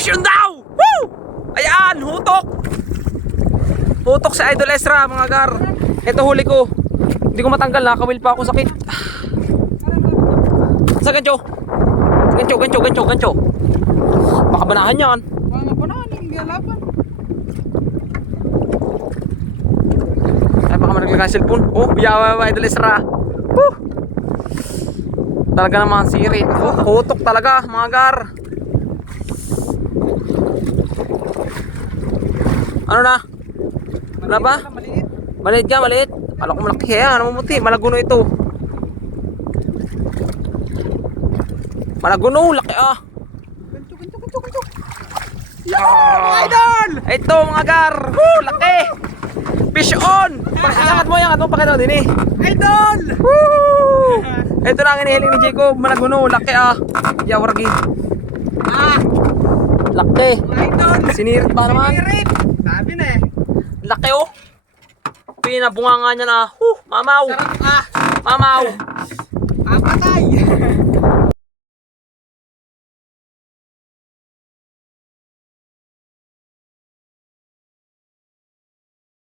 fish on daw! Woo! Ayan, hutok! Hutok sa Idol Ezra, mga gar. Ito huli ko. Hindi ko matanggal, nakawil pa ako, sakit. Sa gancho. Gancho. Baka banahan yan. Mga banahan yung galapan. Ay, baka managlaga ang cellphone. Oh, biyawa Idol Ezra. Woo! Talaga naman sirit. Oh, hutok talaga, mga gar. Ano na? Wala ba? Maliit. Maliit ka, maliit. Kala ko malaki yan. Ano mamuti? Malaguno ito. Malaguno, laki ah. Gancho. Idol! Ito mga gar. Woo, laki. Fish on. Iangat mo, pakita mo din eh. Idol! Woo! Ito na ang inihiling ni Jacob. Malaguno, laki ah. Yawargi. Laki. Idol! Sinirit pa naman. Sinirit! Sabi na eh. Laki oh. Pinabunga nga niya na. Mamaw. Sarap ah! Mamaw. Apatay!